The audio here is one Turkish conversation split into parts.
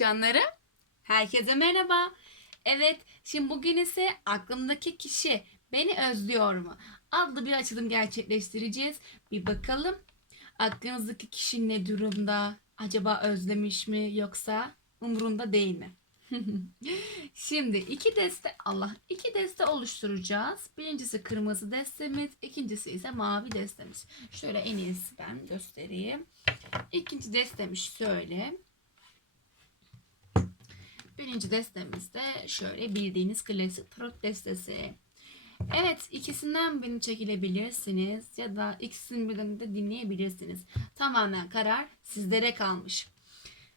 canları. Herkese merhaba. Evet, şimdi bugün ise aklımdaki kişi beni özlüyor mu? adlı bir açılım gerçekleştireceğiz. Bir bakalım aklınızdaki kişi ne durumda? Acaba özlemiş mi yoksa umurunda değil mi? Şimdi iki deste Allah iki deste oluşturacağız. Birincisi kırmızı destemiz, ikincisi ise mavi destemiz. Şöyle en iyisi ben göstereyim. İkinci destemiz şöyle. Birinci destemiz de şöyle bildiğiniz klasik tarot destesi. Evet ikisinden birini çekilebilirsiniz ya da ikisinin birini de dinleyebilirsiniz. Tamamen karar sizlere kalmış.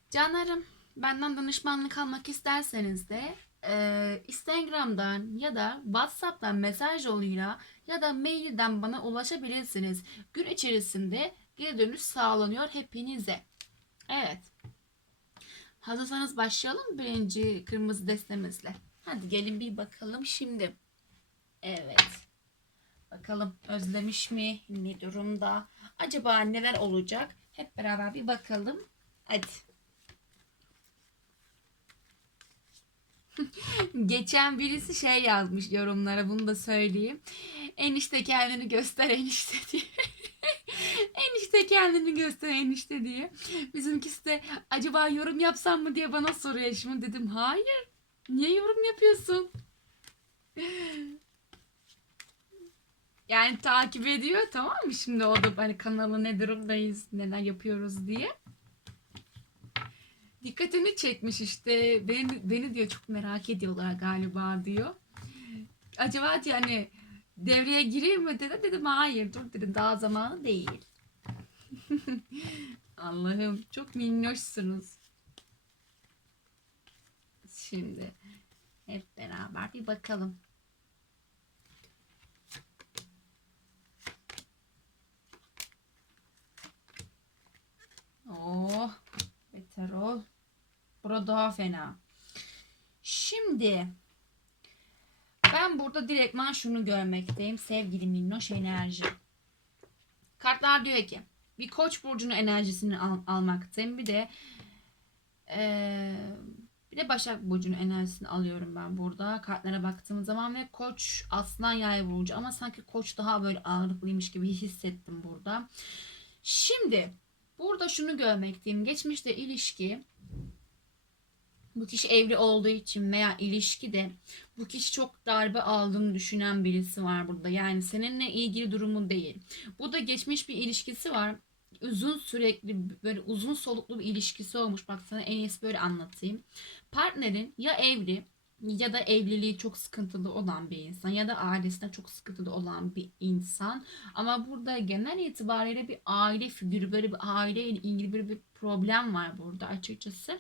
Canlarım benden danışmanlık almak isterseniz de e, Instagram'dan ya da WhatsApp'tan mesaj yoluyla ya da mailden bana ulaşabilirsiniz. Gün içerisinde geri dönüş sağlanıyor hepinize. Evet. Hazırsanız başlayalım birinci kırmızı destemizle. Hadi gelin bir bakalım şimdi. Evet. Bakalım özlemiş mi? Ne durumda? Acaba neler olacak? Hep beraber bir bakalım. Hadi. Geçen birisi şey yazmış yorumlara bunu da söyleyeyim. Enişte kendini göster enişte diye. enişte kendini göster enişte diye. Bizimkisi de acaba yorum yapsam mı diye bana soruyor. Şimdi dedim hayır. Niye yorum yapıyorsun? Yani takip ediyor tamam mı? Şimdi o da hani kanalı ne durumdayız, neler yapıyoruz diye. Dikkatini çekmiş işte. Beni, beni diyor çok merak ediyorlar galiba diyor. Acaba diyor hani devreye gireyim mi dedi. Dedim hayır dur dedim daha zamanı değil. Allah'ım çok minnoşsunuz. Şimdi hep beraber bir bakalım. Oh, beter ol. Bura daha fena. Şimdi ben burada direktman şunu görmekteyim. Sevgili minnoş enerji. Kartlar diyor ki bir koç burcunun enerjisini al, almaktayım. Bir de eee, bir de Başak Burcu'nun enerjisini alıyorum ben burada. Kartlara baktığım zaman ve Koç Aslan Yay Burcu ama sanki Koç daha böyle ağırlıklıymış gibi hissettim burada. Şimdi burada şunu görmekteyim. Geçmişte ilişki bu kişi evli olduğu için veya ilişkide bu kişi çok darbe aldığını düşünen birisi var burada. Yani seninle ilgili durumu değil. Bu da geçmiş bir ilişkisi var. Uzun sürekli böyle uzun soluklu bir ilişkisi olmuş. Bak sana en iyisi böyle anlatayım. Partnerin ya evli ya da evliliği çok sıkıntılı olan bir insan ya da ailesine çok sıkıntılı olan bir insan. Ama burada genel itibariyle bir aile figürü böyle bir aileyle ilgili böyle bir problem var burada açıkçası.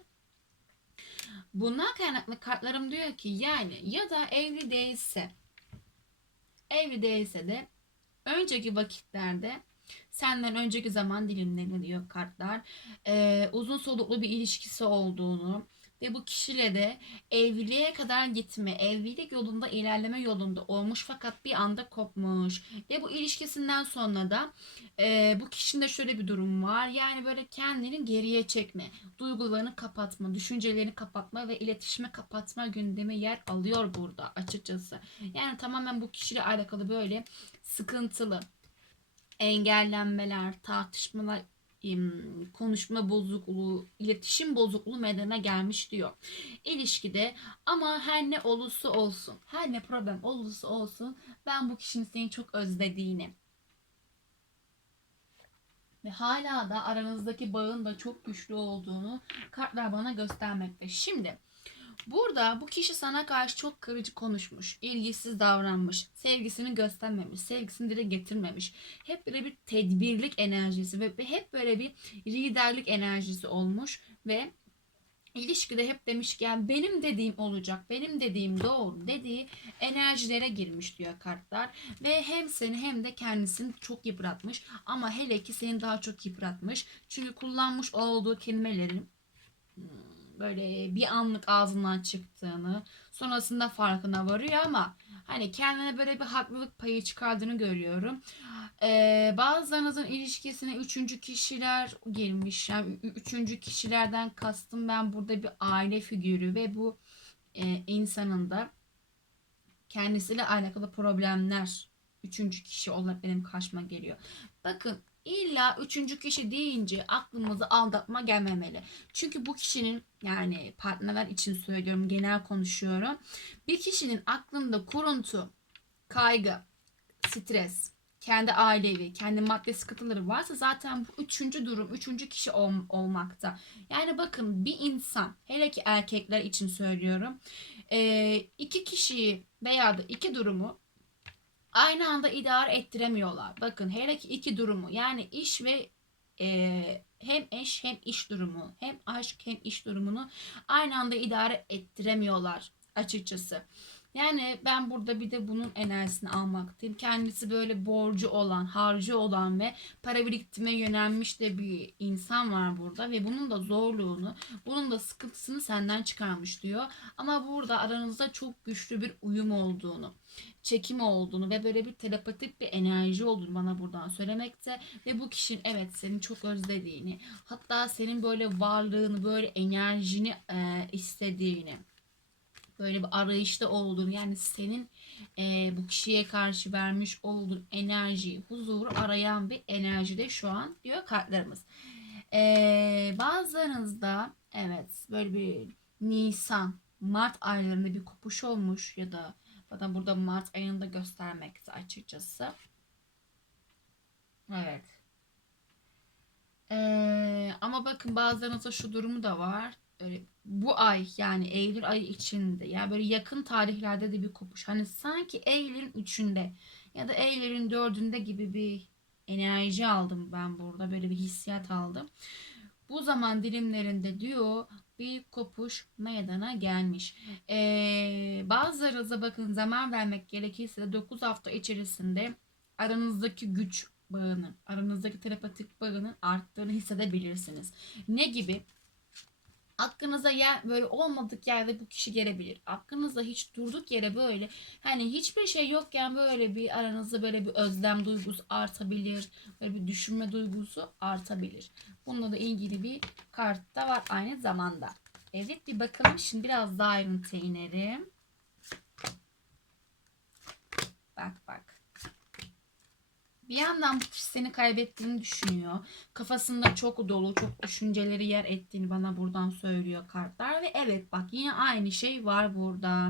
Bundan kaynaklı kartlarım diyor ki yani ya da evli değilse evli değilse de önceki vakitlerde senden önceki zaman dilimlerinde diyor kartlar. E, uzun soluklu bir ilişkisi olduğunu ve bu kişiyle de evliliğe kadar gitme, evlilik yolunda ilerleme yolunda olmuş fakat bir anda kopmuş. Ve bu ilişkisinden sonra da e, bu kişinin de şöyle bir durum var. Yani böyle kendini geriye çekme, duygularını kapatma, düşüncelerini kapatma ve iletişime kapatma gündemi yer alıyor burada açıkçası. Yani tamamen bu kişiyle alakalı böyle sıkıntılı engellenmeler, tartışmalar, konuşma bozukluğu, iletişim bozukluğu meydana gelmiş diyor. İlişkide ama her ne olursa olsun, her ne problem olursa olsun ben bu kişinin seni çok özlediğini ve hala da aranızdaki bağın da çok güçlü olduğunu kartlar bana göstermekte. Şimdi Burada bu kişi sana karşı çok kırıcı konuşmuş, ilgisiz davranmış, sevgisini göstermemiş, sevgisini dile getirmemiş. Hep böyle bir tedbirlik enerjisi ve hep böyle bir liderlik enerjisi olmuş ve ilişkide hep demiş ki yani benim dediğim olacak, benim dediğim doğru dediği enerjilere girmiş diyor kartlar. Ve hem seni hem de kendisini çok yıpratmış ama hele ki seni daha çok yıpratmış. Çünkü kullanmış olduğu kelimelerin hmm, böyle bir anlık ağzından çıktığını sonrasında farkına varıyor ama hani kendine böyle bir haklılık payı çıkardığını görüyorum. Ee, bazılarınızın ilişkisine üçüncü kişiler girmiş. Yani üçüncü kişilerden kastım ben burada bir aile figürü ve bu e, insanın da kendisiyle alakalı problemler üçüncü kişi olarak benim karşıma geliyor. Bakın illa üçüncü kişi deyince aklımıza aldatma gelmemeli. Çünkü bu kişinin yani partnerler için söylüyorum genel konuşuyorum. Bir kişinin aklında kuruntu, kaygı, stres, kendi ailevi, kendi maddi sıkıntıları varsa zaten bu üçüncü durum, üçüncü kişi ol- olmakta. Yani bakın bir insan, hele ki erkekler için söylüyorum, iki kişiyi veya da iki durumu aynı anda idare ettiremiyorlar. Bakın ki iki durumu yani iş ve eee, hem eş hem iş durumu, hem aşk hem iş durumunu aynı anda idare ettiremiyorlar açıkçası. Yani ben burada bir de bunun enerjisini almaktayım. Kendisi böyle borcu olan, harcı olan ve para biriktirmeye yönelmiş de bir insan var burada ve bunun da zorluğunu, bunun da sıkıntısını senden çıkarmış diyor. Ama burada aranızda çok güçlü bir uyum olduğunu, çekim olduğunu ve böyle bir telepatik bir enerji olduğunu bana buradan söylemekte ve bu kişinin evet seni çok özlediğini, hatta senin böyle varlığını, böyle enerjini e, istediğini böyle bir arayışta olduğunu yani senin e, bu kişiye karşı vermiş olduğun enerjiyi, huzuru arayan bir enerjide şu an diyor kartlarımız. E, bazılarınızda evet böyle bir Nisan, Mart aylarında bir kopuş olmuş ya da bana burada Mart ayında göstermekte açıkçası. Evet. E, ama bakın bazılarınızda şu durumu da var. Öyle bu ay yani Eylül ayı içinde yani böyle yakın tarihlerde de bir kopuş. Hani sanki Eylül'ün üçünde ya da Eylül'ün dördünde gibi bir enerji aldım ben burada. Böyle bir hissiyat aldım. Bu zaman dilimlerinde diyor bir kopuş meydana gelmiş. Ee, bazılarınıza bakın zaman vermek gerekirse de 9 hafta içerisinde aranızdaki güç bağının, aranızdaki telepatik bağının arttığını hissedebilirsiniz. Ne gibi? Aklınıza yer böyle olmadık yerde bu kişi gelebilir. Aklınızda hiç durduk yere böyle hani hiçbir şey yokken böyle bir aranızda böyle bir özlem duygusu artabilir. Böyle bir düşünme duygusu artabilir. Bununla da ilgili bir kart da var aynı zamanda. Evet bir bakalım şimdi biraz daha ayrıntıya inerim. Bak bak. Bir yandan bu kişi seni kaybettiğini düşünüyor. Kafasında çok dolu, çok düşünceleri yer ettiğini bana buradan söylüyor kartlar. Ve evet bak yine aynı şey var burada.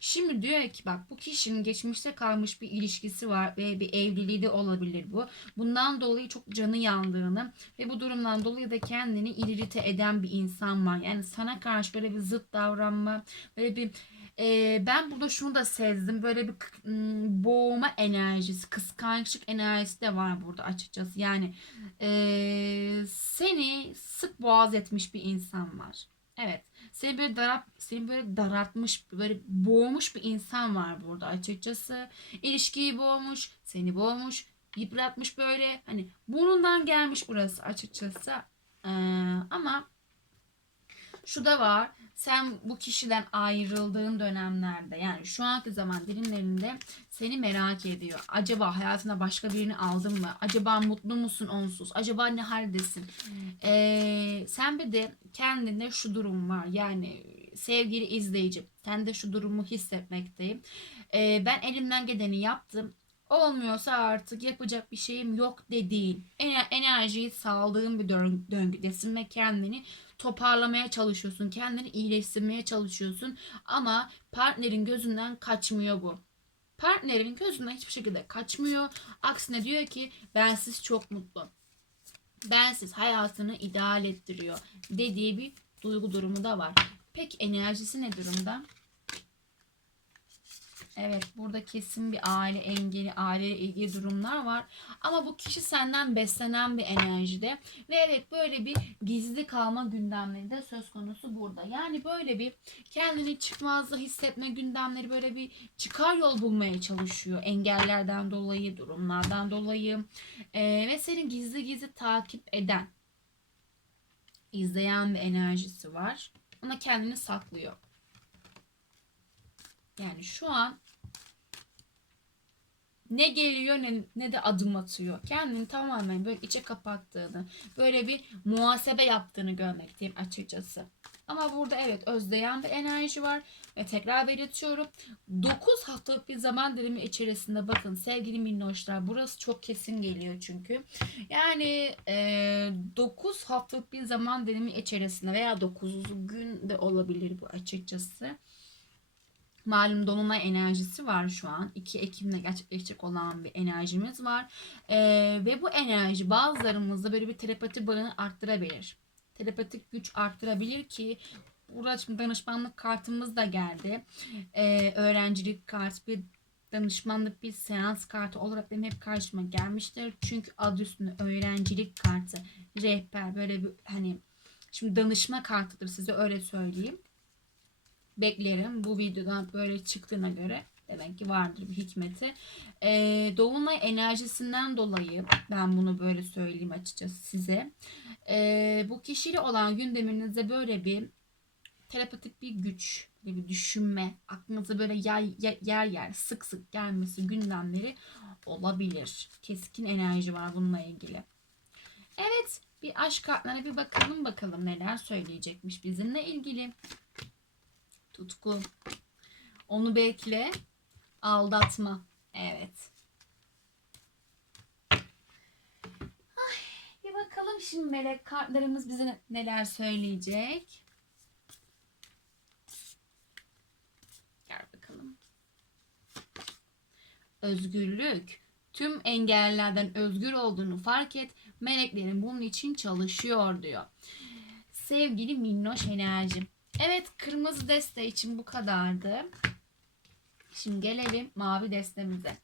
Şimdi diyor ki bak bu kişinin geçmişte kalmış bir ilişkisi var ve bir evliliği de olabilir bu. Bundan dolayı çok canı yandığını ve bu durumdan dolayı da kendini irrite eden bir insan var. Yani sana karşı böyle bir zıt davranma, böyle bir ee, ben burada şunu da sezdim. Böyle bir boğma enerjisi, kıskançlık enerjisi de var burada açıkçası. Yani ee, seni sık boğaz etmiş bir insan var. Evet. Seni böyle darap, seni böyle daraltmış, böyle boğmuş bir insan var burada açıkçası. İlişkiyi boğmuş, seni boğmuş, yıpratmış böyle. Hani burnundan gelmiş burası açıkçası. Ee, ama şu da var. Sen bu kişiden ayrıldığın dönemlerde yani şu anki zaman dilimlerinde seni merak ediyor. Acaba hayatına başka birini aldın mı? Acaba mutlu musun onsuz? Acaba ne haldesin? Ee, sen bir de kendinde şu durum var. Yani sevgili izleyici, sen de şu durumu hissetmekteyim. Ee, ben elimden geleni yaptım. Olmuyorsa artık yapacak bir şeyim yok dediğin, ener- enerjiyi sağladığın bir dön- döngüdesin ve kendini toparlamaya çalışıyorsun. Kendini iyileştirmeye çalışıyorsun. Ama partnerin gözünden kaçmıyor bu. Partnerin gözünden hiçbir şekilde kaçmıyor. Aksine diyor ki bensiz çok mutlu. Bensiz hayatını ideal ettiriyor dediği bir duygu durumu da var. Peki enerjisi ne durumda? Evet burada kesin bir aile engeli, aileyle ilgili durumlar var. Ama bu kişi senden beslenen bir enerjide. Ve evet böyle bir gizli kalma gündemleri de söz konusu burada. Yani böyle bir kendini çıkmazda hissetme gündemleri böyle bir çıkar yol bulmaya çalışıyor. Engellerden dolayı, durumlardan dolayı. Ee, ve seni gizli gizli takip eden, izleyen bir enerjisi var. Ama kendini saklıyor. Yani şu an ne geliyor ne, ne de adım atıyor. Kendini tamamen böyle içe kapattığını, böyle bir muhasebe yaptığını görmekteyim açıkçası. Ama burada evet özleyen bir enerji var ve tekrar belirtiyorum. 9 haftalık bir zaman dilimi içerisinde bakın sevgili minnoşlar burası çok kesin geliyor çünkü. Yani e, 9 haftalık bir zaman dilimi içerisinde veya 9 gün de olabilir bu açıkçası. Malum dolunay enerjisi var şu an. 2 Ekim'de gerçekleşecek olan bir enerjimiz var. Ee, ve bu enerji bazılarımızda böyle bir telepati bağını arttırabilir. Telepatik güç arttırabilir ki burada şimdi danışmanlık kartımız da geldi. Ee, öğrencilik kartı bir danışmanlık bir seans kartı olarak benim hep karşıma gelmiştir. Çünkü adı üstünde öğrencilik kartı, rehber böyle bir hani şimdi danışma kartıdır size öyle söyleyeyim beklerim. Bu videodan böyle çıktığına göre demek ki vardır bir hikmeti. Ee, Dolunay enerjisinden dolayı ben bunu böyle söyleyeyim açıkçası size. Ee, bu kişili olan gündeminizde böyle bir telepatik bir güç, bir düşünme, aklınıza böyle yer, yer, yer sık sık gelmesi gündemleri olabilir. Keskin enerji var bununla ilgili. Evet, bir aşk kartlarına bir bakalım bakalım neler söyleyecekmiş bizimle ilgili. Tutku. Onu bekle. Aldatma. Evet. Ay, bir bakalım şimdi melek kartlarımız bize neler söyleyecek. Gel bakalım. Özgürlük. Tüm engellerden özgür olduğunu fark et. Meleklerin bunun için çalışıyor diyor. Sevgili minnoş enerjim. Evet kırmızı deste için bu kadardı. Şimdi gelelim mavi destemize.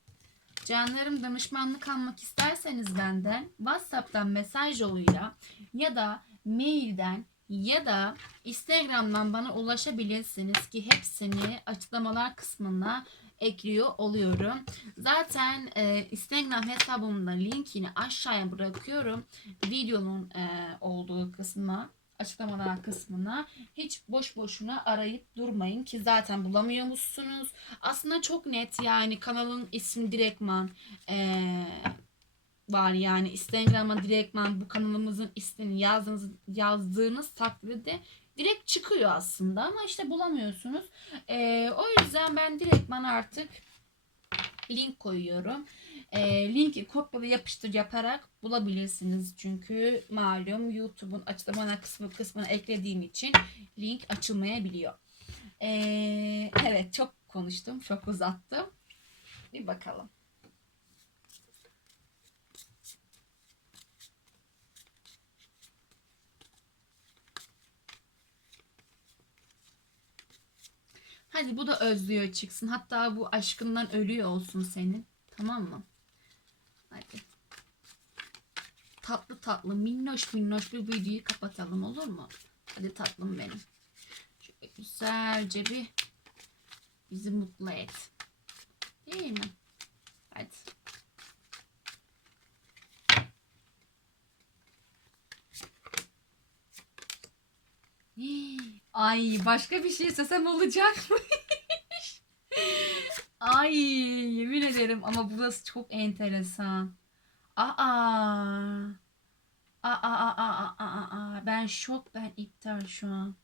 Canlarım danışmanlık almak isterseniz benden WhatsApp'tan mesaj yoluyla ya da mailden ya da Instagram'dan bana ulaşabilirsiniz ki hepsini açıklamalar kısmına ekliyor oluyorum. Zaten e, Instagram hesabımda linkini aşağıya bırakıyorum. Videonun e, olduğu kısma açıklamalar kısmına hiç boş boşuna arayıp durmayın ki zaten bulamıyormuşsunuz. Aslında çok net yani kanalın ismi direktman ee, var yani Instagram'a direktman bu kanalımızın ismini yazdığınız, yazdığınız takdirde direkt çıkıyor aslında ama işte bulamıyorsunuz. Ee, o yüzden ben direktman artık link koyuyorum. E, linki kopyala yapıştır yaparak bulabilirsiniz. Çünkü malum YouTube'un açıklama kısmı kısmına eklediğim için link açılmayabiliyor. E, evet çok konuştum. Çok uzattım. Bir bakalım. Hadi bu da özlüyor çıksın. Hatta bu aşkından ölüyor olsun senin. Tamam mı? Hadi. Tatlı minnoş minnoş bir videoyu kapatalım olur mu? Hadi tatlım benim. Şöyle güzelce bir bizi mutlu et. Değil mi? Hadi. Ay başka bir şey sesem olacak mı? Ay yemin ederim ama burası çok enteresan. Aa, aa, aa, aa, aa, aa. Ben şok, ben iptal şu an.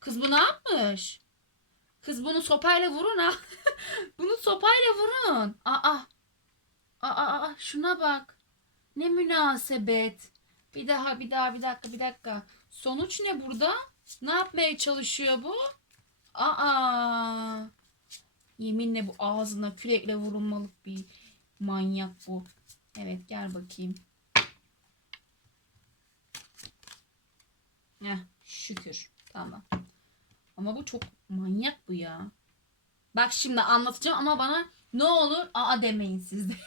Kız bu ne yapmış? Kız bunu sopayla vurun ha. bunu sopayla vurun. Aa. Aa, aa, şuna bak. Ne münasebet. Bir daha, bir daha, bir dakika, bir dakika. Sonuç ne burada? Ne yapmaya çalışıyor bu? Aa. Yeminle bu ağzına kürekle vurulmalık bir manyak bu. Evet gel bakayım. Heh, şükür. Tamam. Ama bu çok manyak bu ya. Bak şimdi anlatacağım ama bana ne olur aa demeyin siz de.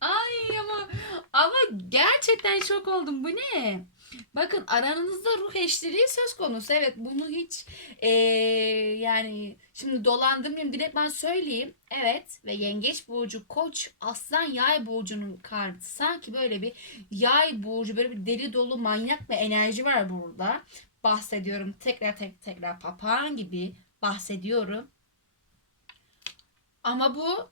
Ay ama ama gerçekten şok oldum. Bu ne? Bakın aranızda ruh eşliliği söz konusu. Evet bunu hiç ee, yani şimdi dolandırmayayım direkt ben söyleyeyim. Evet ve yengeç burcu koç aslan yay burcunun kartı sanki böyle bir yay burcu böyle bir deli dolu manyak bir enerji var burada. Bahsediyorum tekrar tek tekrar papağan gibi bahsediyorum. Ama bu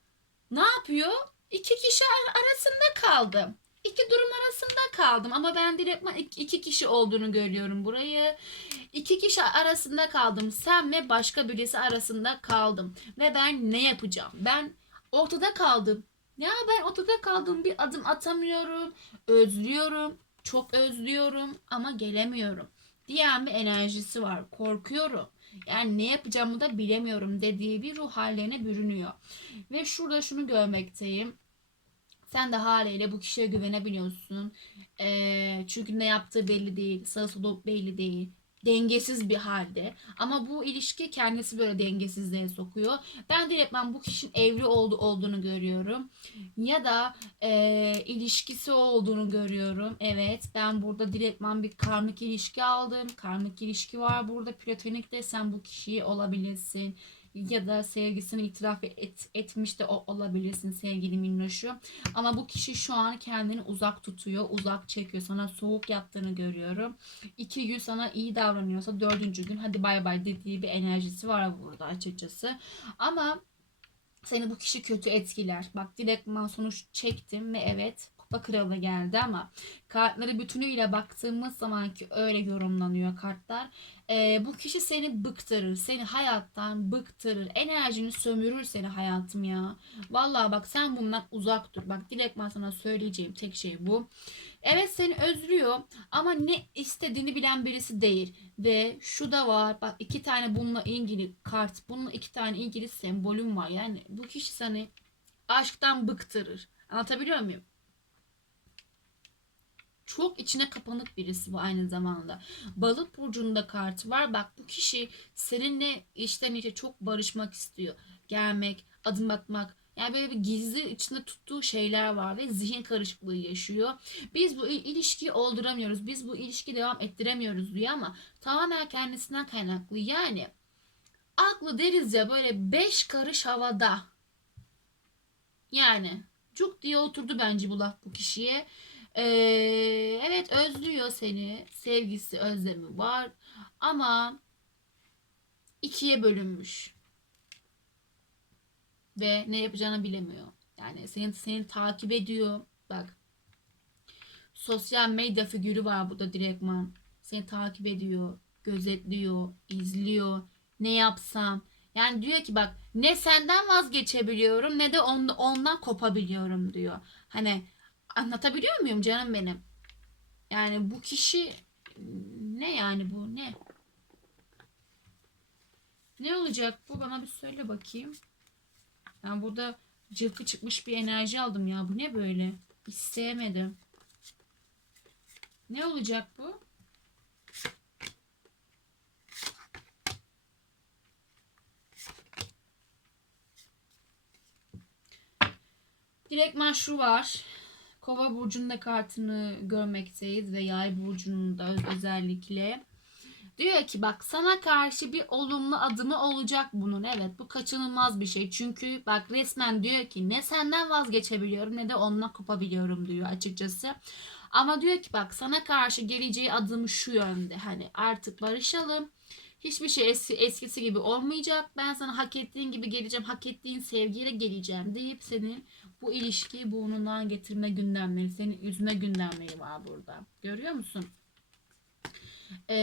ne yapıyor? İki kişi ar- arasında kaldım. İki durum arasında kaldım ama ben direkt iki iki kişi olduğunu görüyorum burayı. İki kişi arasında kaldım. Sen ve başka birisi arasında kaldım. Ve ben ne yapacağım? Ben ortada kaldım. Ya ben ortada kaldım. Bir adım atamıyorum. Özlüyorum. Çok özlüyorum ama gelemiyorum. Diyen bir enerjisi var. Korkuyorum. Yani ne yapacağımı da bilemiyorum dediği bir ruh hallerine bürünüyor. Ve şurada şunu görmekteyim. Sen de haliyle bu kişiye güvenebiliyorsun. Ee, çünkü ne yaptığı belli değil. Sağı solu belli değil. Dengesiz bir halde. Ama bu ilişki kendisi böyle dengesizliğe sokuyor. Ben direktmen bu kişinin evli oldu, olduğunu görüyorum. Ya da e, ilişkisi olduğunu görüyorum. Evet ben burada direktmen bir karmik ilişki aldım. Karmik ilişki var burada. Platonik de sen bu kişiyi olabilirsin ya da sevgisini itiraf et, etmiş de olabilirsin sevgili minnoşu. Ama bu kişi şu an kendini uzak tutuyor, uzak çekiyor. Sana soğuk yaptığını görüyorum. İki gün sana iyi davranıyorsa dördüncü gün hadi bay bay dediği bir enerjisi var burada açıkçası. Ama seni bu kişi kötü etkiler. Bak direktman sonuç çektim ve evet kupa kralı geldi ama kartları bütünüyle baktığımız zaman ki öyle yorumlanıyor kartlar. Ee, bu kişi seni bıktırır. Seni hayattan bıktırır. Enerjini sömürür seni hayatım ya. Vallahi bak sen bundan uzak dur. Bak direktman sana söyleyeceğim tek şey bu. Evet seni özlüyor ama ne istediğini bilen birisi değil. Ve şu da var. Bak iki tane bununla ilgili kart. Bununla iki tane ilgili sembolüm var. Yani bu kişi seni aşktan bıktırır. Anlatabiliyor muyum? Çok içine kapanık birisi bu aynı zamanda. Balık burcunda kartı var. Bak bu kişi seninle içten içe çok barışmak istiyor. Gelmek, adım atmak. Yani böyle bir gizli içinde tuttuğu şeyler var ve zihin karışıklığı yaşıyor. Biz bu il- ilişkiyi olduramıyoruz. Biz bu ilişkiyi devam ettiremiyoruz diyor ama tamamen kendisinden kaynaklı. Yani aklı deriz ya böyle beş karış havada. Yani cuk diye oturdu bence bu laf bu kişiye. Ee, evet özlüyor seni. Sevgisi, özlemi var. Ama ikiye bölünmüş. Ve ne yapacağını bilemiyor. Yani seni, seni takip ediyor. Bak. Sosyal medya figürü var burada direktman. Seni takip ediyor. Gözetliyor. izliyor. Ne yapsam. Yani diyor ki bak ne senden vazgeçebiliyorum ne de on, ondan kopabiliyorum diyor. Hani Anlatabiliyor muyum canım benim? Yani bu kişi ne yani bu ne? Ne olacak bu? Bana bir söyle bakayım. Ben burada cılkı çıkmış bir enerji aldım ya. Bu ne böyle? İsteyemedim. Ne olacak bu? Direktman şu var. Kova burcunun da kartını görmekteyiz ve yay burcunun da öz- özellikle. Diyor ki bak sana karşı bir olumlu adımı olacak bunun. Evet bu kaçınılmaz bir şey. Çünkü bak resmen diyor ki ne senden vazgeçebiliyorum ne de onunla kopabiliyorum diyor açıkçası. Ama diyor ki bak sana karşı geleceği adım şu yönde. Hani artık barışalım. Hiçbir şey eski, eskisi gibi olmayacak. Ben sana hak ettiğin gibi geleceğim. Hak ettiğin sevgiyle geleceğim deyip seni bu ilişkiyi burnundan getirme gündemleri, senin üzme gündemleri var burada. Görüyor musun? Ee,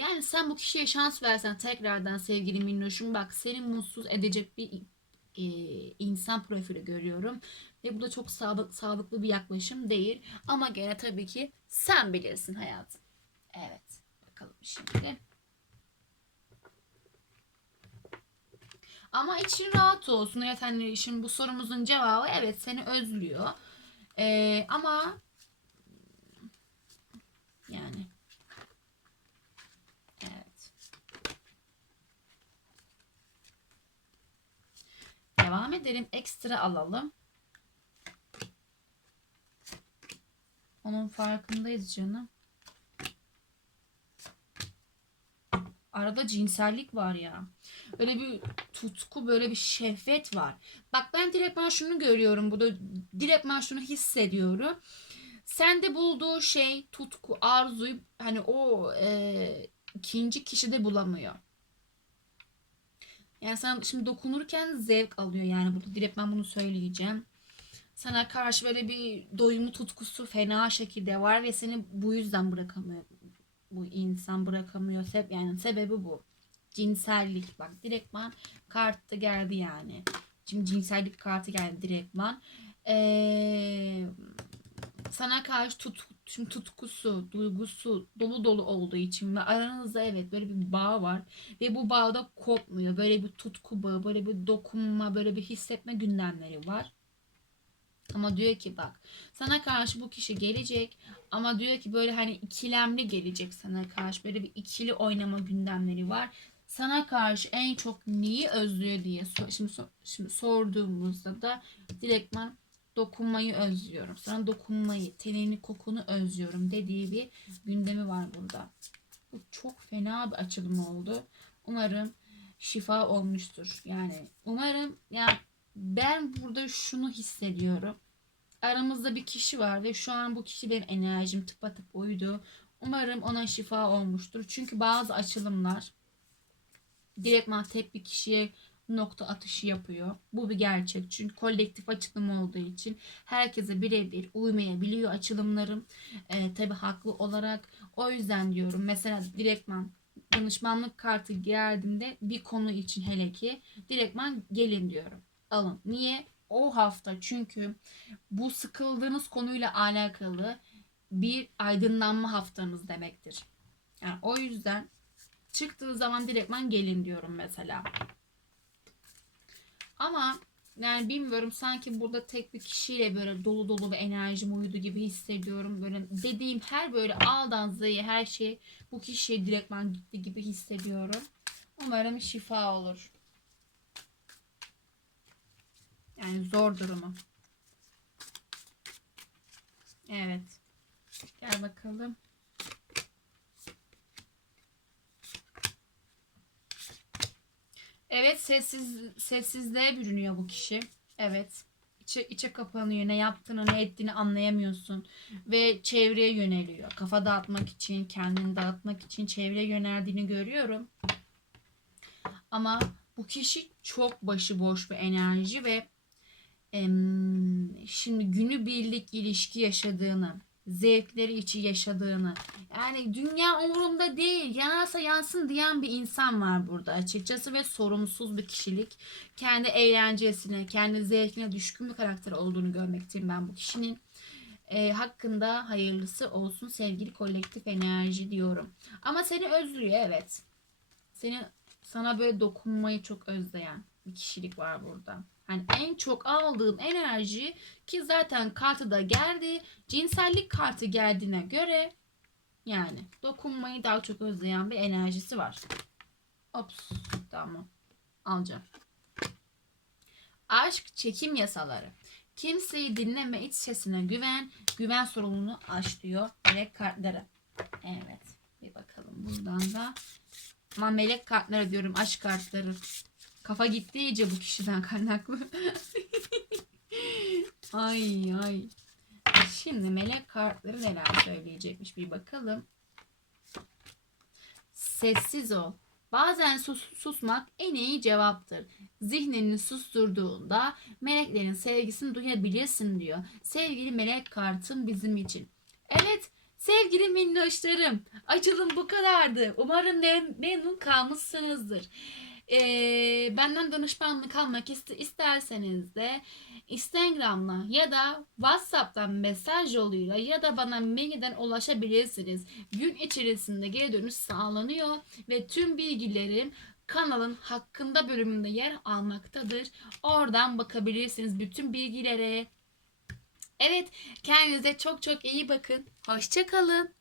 yani sen bu kişiye şans versen tekrardan sevgili minnoşum bak seni mutsuz edecek bir e, insan profili görüyorum. Ve bu da çok sağlık, sağlıklı bir yaklaşım değil. Ama gene tabii ki sen bilirsin hayatım. Evet. Bakalım şimdi. Ama için rahat olsun. Evet hani şimdi bu sorumuzun cevabı evet seni özlüyor. Ee, ama yani evet. Devam edelim. Ekstra alalım. Onun farkındayız canım. Arada cinsellik var ya. Böyle bir tutku, böyle bir şehvet var. Bak ben direktmen şunu görüyorum. Bu da direktmen şunu hissediyorum. Sende bulduğu şey, tutku, arzuyu hani o e, ikinci kişide bulamıyor. Yani sana şimdi dokunurken zevk alıyor yani burada direkt ben bunu söyleyeceğim. Sana karşı böyle bir doyumu tutkusu fena şekilde var ve seni bu yüzden bırakamıyor. Bu insan bırakamıyor. Seb yani sebebi bu. Cinsellik bak direktman kartta geldi yani. Şimdi cinsellik kartı geldi direktman. Ee, sana karşı tut, şimdi tutkusu, duygusu dolu dolu olduğu için ve aranızda evet böyle bir bağ var ve bu bağda kopmuyor. Böyle bir tutku bağı, böyle bir dokunma, böyle bir hissetme gündemleri var. Ama diyor ki bak sana karşı bu kişi gelecek ama diyor ki böyle hani ikilemli gelecek sana karşı böyle bir ikili oynama gündemleri var. Sana karşı en çok neyi özlüyor diye şimdi, şimdi sorduğumuzda da direktman dokunmayı özlüyorum. Sana dokunmayı, tenini, kokunu özlüyorum dediği bir gündemi var burada. Bu çok fena bir açılım oldu. Umarım şifa olmuştur. Yani umarım ya ben burada şunu hissediyorum. Aramızda bir kişi var ve şu an bu kişi benim enerjim tıpatıp uydu. Umarım ona şifa olmuştur. Çünkü bazı açılımlar direktman tek bir kişiye nokta atışı yapıyor. Bu bir gerçek. Çünkü kolektif açılım olduğu için herkese birebir uymayabiliyor açılımlarım. Ee, tabi haklı olarak. O yüzden diyorum mesela direktman danışmanlık kartı geldiğinde bir konu için hele ki direktman gelin diyorum. Alın. Niye? O hafta çünkü bu sıkıldığınız konuyla alakalı bir aydınlanma haftanız demektir. Yani o yüzden çıktığı zaman direktman gelin diyorum mesela. Ama yani bilmiyorum sanki burada tek bir kişiyle böyle dolu dolu bir enerjim uyudu gibi hissediyorum. Böyle dediğim her böyle A'dan Z'ye her şey bu kişiye direktman gitti gibi hissediyorum. Umarım şifa olur. Yani zor durumu. Evet. Gel bakalım. Evet sessiz sessizliğe bürünüyor bu kişi. Evet. İçe, içe kapanıyor. Ne yaptığını ne ettiğini anlayamıyorsun. Ve çevreye yöneliyor. Kafa dağıtmak için, kendini dağıtmak için çevreye yöneldiğini görüyorum. Ama bu kişi çok başıboş bir enerji ve şimdi günübirlik ilişki yaşadığını, zevkleri içi yaşadığını, yani dünya umurumda değil, yanarsa yansın diyen bir insan var burada açıkçası ve sorumsuz bir kişilik. Kendi eğlencesine, kendi zevkine düşkün bir karakter olduğunu görmekteyim ben bu kişinin. E, hakkında hayırlısı olsun sevgili kolektif enerji diyorum. Ama seni özlüyor evet. Seni sana böyle dokunmayı çok özleyen bir kişilik var burada. Hani en çok aldığım enerji ki zaten kartı da geldi. Cinsellik kartı geldiğine göre yani dokunmayı daha çok özleyen bir enerjisi var. Ops tamam alacağım. Aşk çekim yasaları. Kimseyi dinleme iç sesine güven. Güven sorumluluğunu aş diyor melek kartları. Evet bir bakalım buradan da. Ama melek kartları diyorum aşk kartları. Kafa gitti iyice bu kişiden kaynaklı. ay ay. Şimdi melek kartları neler söyleyecekmiş bir bakalım. Sessiz ol. Bazen sus, susmak en iyi cevaptır. Zihnini susturduğunda meleklerin sevgisini duyabilirsin diyor. Sevgili melek kartım bizim için. Evet sevgili minnoşlarım açılım bu kadardı. Umarım mem- memnun kalmışsınızdır. Ee, benden danışmanlık almak iste- isterseniz de Instagram'la ya da WhatsApp'tan mesaj yoluyla ya da bana mailden ulaşabilirsiniz. Gün içerisinde geri dönüş sağlanıyor ve tüm bilgilerim kanalın hakkında bölümünde yer almaktadır. Oradan bakabilirsiniz bütün bilgilere. Evet, kendinize çok çok iyi bakın. Hoşçakalın.